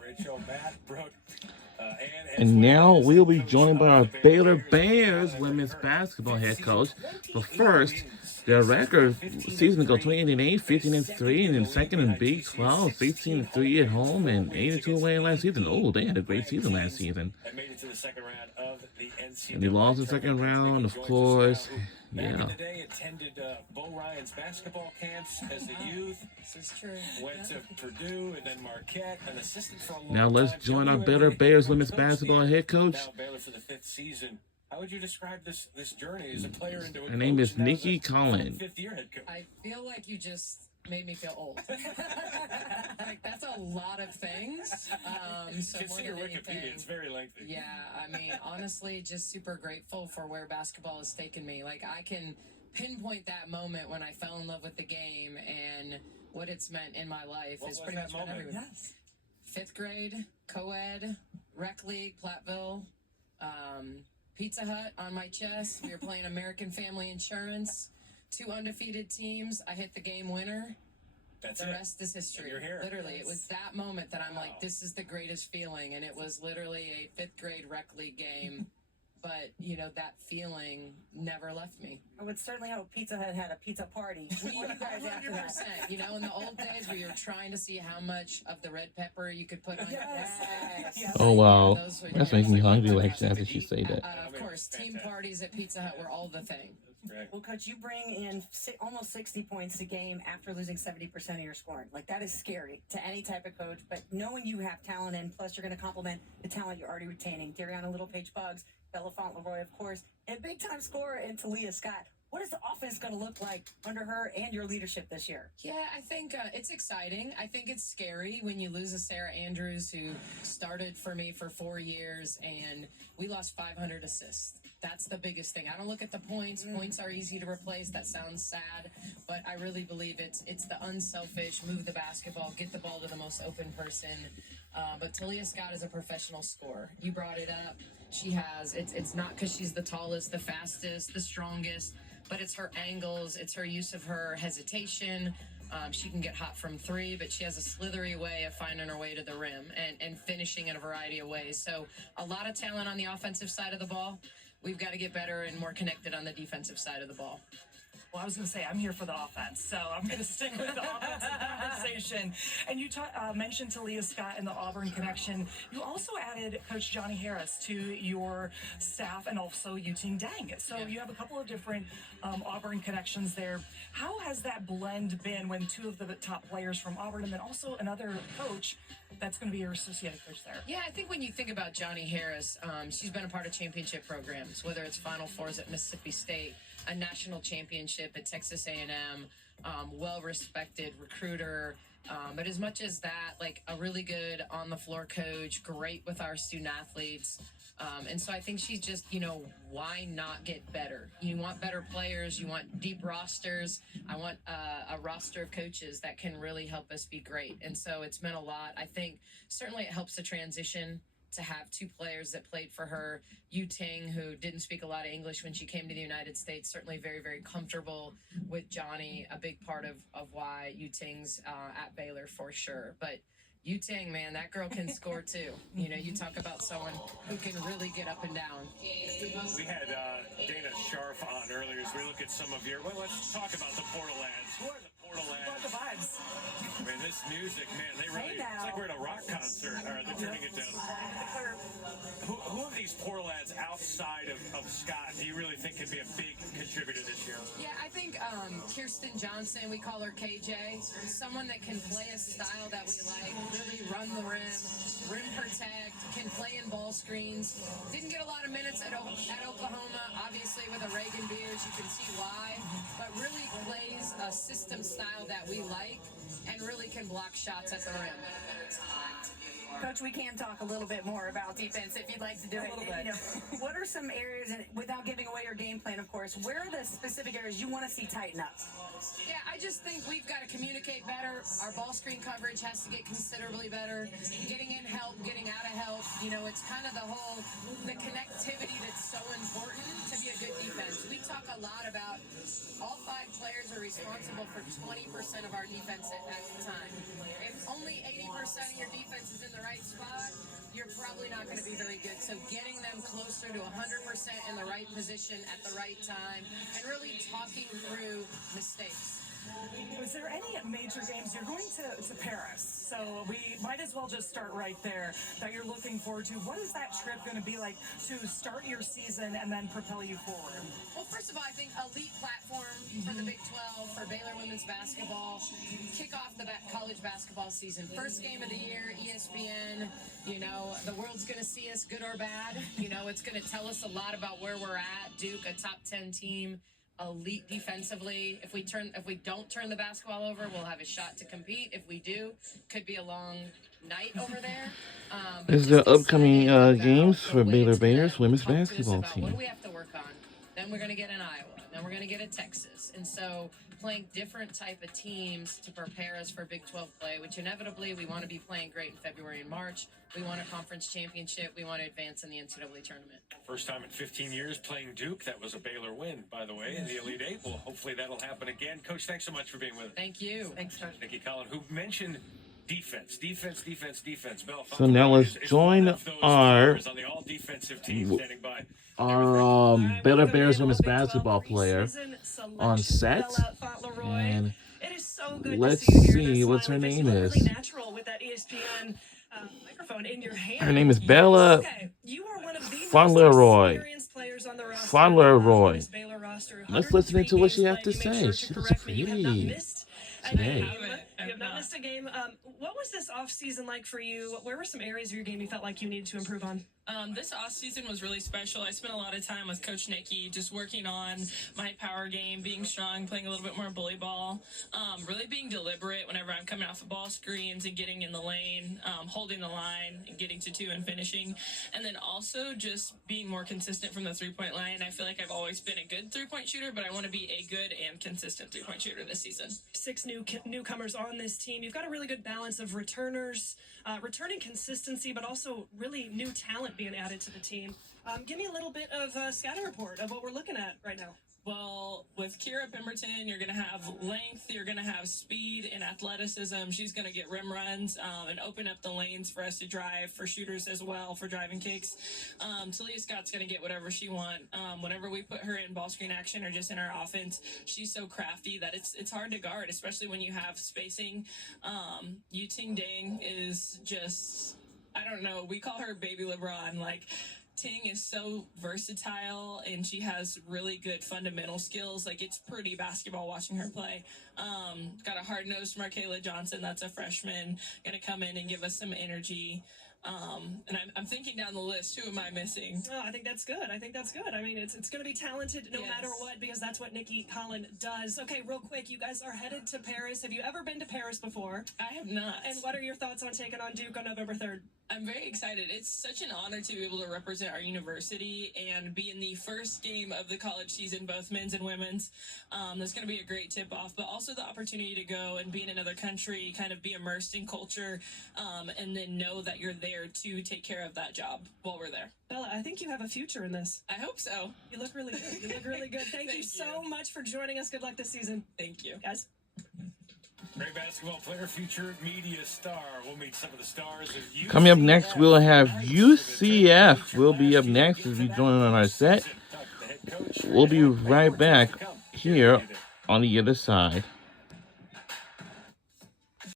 Rachel, Matt, Brooke, And now we'll be joined by our Baylor Bears women's basketball head coach. But first, their record season ago 28-8, 15-3, and then second in Big 12, 16-3 at home, and 82 away last season. Oh, they had a great season last season. And they lost the second round, of course. Back in Yeah. the day, attended Bo Ryan's basketball camps as a youth. This is true. Went to Purdue and then Marquette, an assistant for a long Now let's time. join our Baylor Bears women's basketball head coach. Now Baylor for the 5th season. How would you describe this journey as a player into a Her name is coach, now Nikki as a Collin. 5th-year head coach? I feel like you just made me feel old. Like, that's a lot of things. So more Consider than Wikipedia, anything, it's very lengthy. yeah, I mean, honestly, just super grateful for where basketball has taken me. Like, I can pinpoint that moment when I fell in love with the game and what it's meant in my life. What is was pretty that much been moment? everywhere. Yes. 5th grade, co-ed, rec league, Platteville, Pizza Hut on my chest. We were playing American Family Insurance. 2 undefeated teams. I hit the game winner. That's The it. rest is history. And you're here. Literally, it was that moment that I'm Wow. like, this is the greatest feeling. And it was literally a 5th grade rec league game. But, you know, that feeling never left me. I would certainly hope Pizza Hut had a pizza party. for you guys after that. 100%. You know, in the old days where you were trying to see how much of the red pepper you could put on your Yes. yes. Oh, wow. Those were That's the making me days. hungry, Lex, after she say that. Of course, team parties at Pizza Hut were all the thing. Right. Well, Coach, you bring in almost 60 points a game after losing 70% of your scoring. Like, that is scary to any type of coach. But knowing you have talent, and plus you're going to complement the talent you're already retaining. Dariana Little-Page-Bugs, Bella Font-Leroy, of course, and big-time scorer in Talia Scott. What is the offense going to look like under her and your leadership this year? Yeah, I think it's exciting. I think it's scary when you lose a Sarah Andrews who started for me for 4 years, and we lost 500 assists. That's the biggest thing. I don't look at the points. Points are easy to replace. That sounds sad, but I really believe it's the unselfish, move the basketball, get the ball to the most open person. But Talia Scott is a professional scorer. You brought it up. She has, it's not because she's the tallest, the fastest, the strongest, but it's her angles, it's her use of her hesitation. She can get hot from 3, but she has a slithery way of finding her way to the rim and finishing in a variety of ways. So a lot of talent on the offensive side of the ball. We've got to get better and more connected on the defensive side of the ball. Well, I was going to say, I'm here for the offense, so I'm going to stick with the offensive conversation. And you mentioned Talia Scott and the Auburn connection. You also added Coach Johnny Harris to your staff and also Yuting Dang. So you have a couple of different Auburn connections there. How has that blend been when 2 of the top players from Auburn and then also another coach that's going to be your associate coach there? Yeah, I think when you think about Johnny Harris, she's been a part of championship programs, whether it's Final Fours at Mississippi State, a national championship at Texas A&M, well-respected recruiter. But as much as that, like a really good on-the-floor coach, great with our student athletes. And so I think she's just, you know, why not get better? You want better players. You want deep rosters. I want a roster of coaches that can really help us be great. And so it's meant a lot. I think certainly it helps the transition to have 2 players that played for her. Yu Ting, who didn't speak a lot of English when she came to the United States, certainly very, very comfortable with Johnny, a big part of why Yu Ting's at Baylor for sure. But Yu Ting, man, that girl can score too. You know, you talk about someone who can really get up and down. We had Dana Sharf on earlier as we look at some of your. Well, let's talk about the Portal Ads. Who are the Portal Love the Ads? vibes. I mean, this music, man, they really. It's like we're at a rock concert. Or they're turning it down. Who of these Portal Ads outside of Scott do you really think can be a big contributor this year? Yeah, I think Kirsten Johnson, we call her KJ, someone that can play a style that we like, really run the rim protect, can play in ball screens. Didn't get a lot of minutes at Oklahoma, obviously with a Reagan Beers, you can see why, but really plays a system style that we like and really can block shots at the rim. Coach, we can talk a little bit more about defense if you'd like to do it. You know, what are some areas, and without giving away your game plan, of course, where are the specific areas you want to see tighten up? Yeah, I just think we've got to communicate better. Our ball screen coverage has to get considerably better. Getting in help, getting out of help. You know, it's kind of the connectivity that's so important to be a good defense. We talk a lot about all 5 players are responsible for 20% of our defense at the time. If only 80% of your defense is in you're probably not going to be very good. So getting them closer to 100% in the right position at the right time and really talking through mistakes. Is there any major games you're going to Paris? So we might as well just start right there. That you're looking forward to. What is that trip going to be like to start your season and then propel you forward? Well, first of all, I think elite platform for the Big 12 for Baylor women's basketball. Kick off the college basketball season. First game of the year, ESPN. You know, the world's going to see us, good or bad. You know, it's going to tell us a lot about where we're at. Duke, a top 10 team. Elite defensively. If we don't turn the basketball over, we'll have a shot to compete. If we do, could be a long night over there. This is the upcoming games for Baylor Bears women's basketball team. What do we have to work on? Then we're going to get an Iowa. Then we're going to get a Texas. And so playing different type of teams to prepare us for Big 12 play, which inevitably we want to be playing great in February and March. We want a conference championship. We want to advance in the NCAA tournament. First time in 15 years playing Duke. That was a Baylor win, by the way, in the Elite Eight. Well, hopefully that'll happen again. Coach, thanks so much for being with us. Thank you. Thanks, Coach. Nikki Collin, who mentioned defense. Bell, So now let's join our on the all-defensive team standing by. Baylor Bears women's basketball player on set. And let's see what her name is. Her name is Bella Fauntleroy. Let's listen to what she has to say. She looks pretty today. You have not missed a game. What was this off season like for you? Where were some areas of your game you felt like you needed to improve on? This off season was really special. I spent a lot of time with Coach Nikki, just working on my power game, being strong, playing a little bit more bully ball, really being deliberate whenever I'm coming off of ball screens and getting in the lane, holding the line and getting to two and finishing. And then also just being more consistent from the three-point line. I feel like I've always been a good three-point shooter, but I want to be a good and consistent three-point shooter this season. 6 newcomers on this team. You've got a really good balance of returners, returning consistency, but also really new talent being added to the team. Give me a little bit of a scouting report of what we're looking at right now. Well, with Kira Pemberton, you're going to have length, you're going to have speed and athleticism. She's going to get rim runs and open up the lanes for us to drive, for shooters as well, for driving kicks. Talia Scott's going to get whatever she wants. Whenever we put her in ball screen action or just in our offense, she's so crafty that it's hard to guard, especially when you have spacing. Yu Ting Dang is just, I don't know, we call her Baby LeBron. Like, Ting is so versatile and she has really good fundamental skills. Like, it's pretty basketball watching her play. Got a hard-nosed Markayla Johnson, that's a freshman, gonna come in and give us some energy. And I'm thinking down the list, who am I missing? Oh, I think that's good. I mean, it's going to be talented no matter what, because that's what Nikki Collin does. Okay, real quick, you guys are headed to Paris. Have you ever been to Paris before? I have not. And what are your thoughts on taking on Duke on November 3rd? I'm very excited. It's such an honor to be able to represent our university and be in the first game of the college season, both men's and women's. That's going to be a great tip-off, but also the opportunity to go and be in another country, kind of be immersed in culture, and then know that you're there to take care of that job while we're there. Bella, I think you have a future in this. I hope so. You look really good. Thank you so much for joining us. Good luck this season. Thank you. Guys. Great basketball player, future media star. We'll meet some of the stars of UCF. Coming up next, we'll have UCF. We'll be up next as we join on our set. We'll be right back here on the other side.